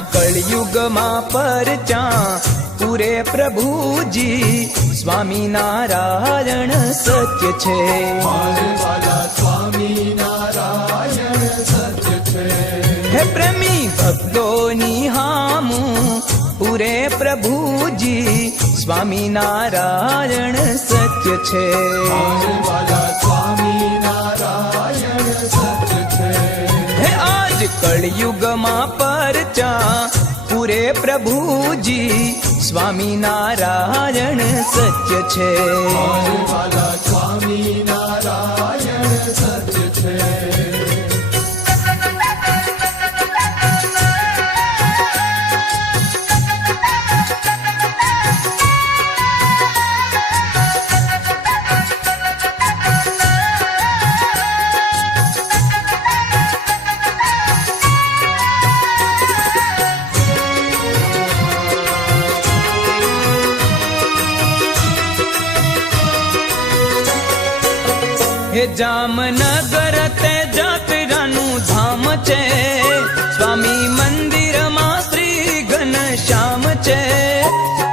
कलयुग मां परचा पूरे प्रभुजी स्वामी नारायण सत्य छे। स्वामी नारायण सत्य छे। हे प्रेमी भक्तोनी हामू पूरे प्रभुजी स्वामी नारायण सत्य छे। स्वामी नारायण सत्य छे। हे आज कलयुग मां परचा पूरे प्रभुजी स्वामी नारायण सत्य छे। स्वामी नारायण सत्य छे। हे जामनगर ते जातरानु धाम छे। स्वामी मंदिर मां श्री घनश्याम छे।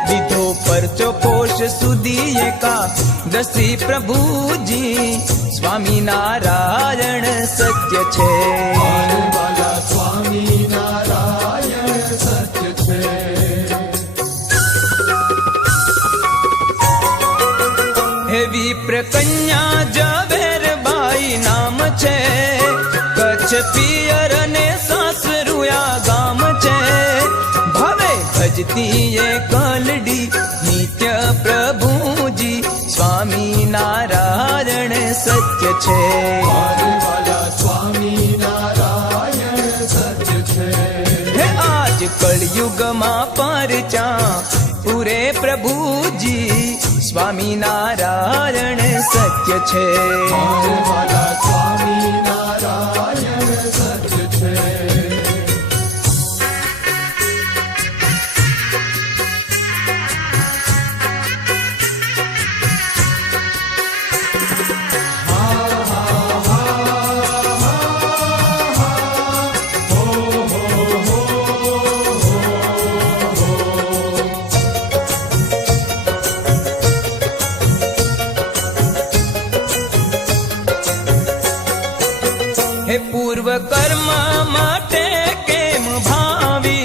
विधो परचो कोश सुधी एकादशी प्रभुजी स्वामी नारायण सत्य छे। स्वामी नारायण सत्य छे। हे विप्र कन्या ઝવેરબાઈ नाम छे। कच्छ पियर ने सासरुया गाम छे। भवे भजती ये कलडी नित्य प्रभुजी स्वामी नारायण सत्य छे। स्वामी नारायण सत्य छे। हे आज कलयुग मां परचा पूरे प्रभुजी स्वामी नारायण सत्य छे। स्वामी नारायण सत्य छे। हे पूर्व कर्म माटे केम भावी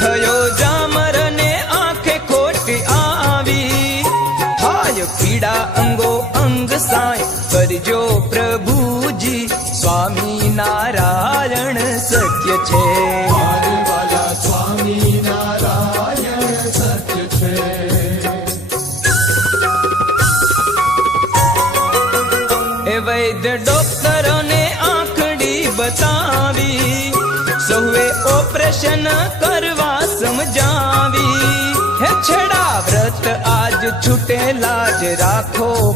थयो जामर ने आंखे खोटी आवी। हाय पीड़ा अंगो अंग साय करजो प्रभुजी स्वामी नारायण सत्य छे। स्वामी नारायण सत्य छे। हे वैद्य डॉक्टर ने बतावी सहुए ऑपरेशन करवा समझावी। हे छेड़ा व्रत आज छूटे लाज राखो।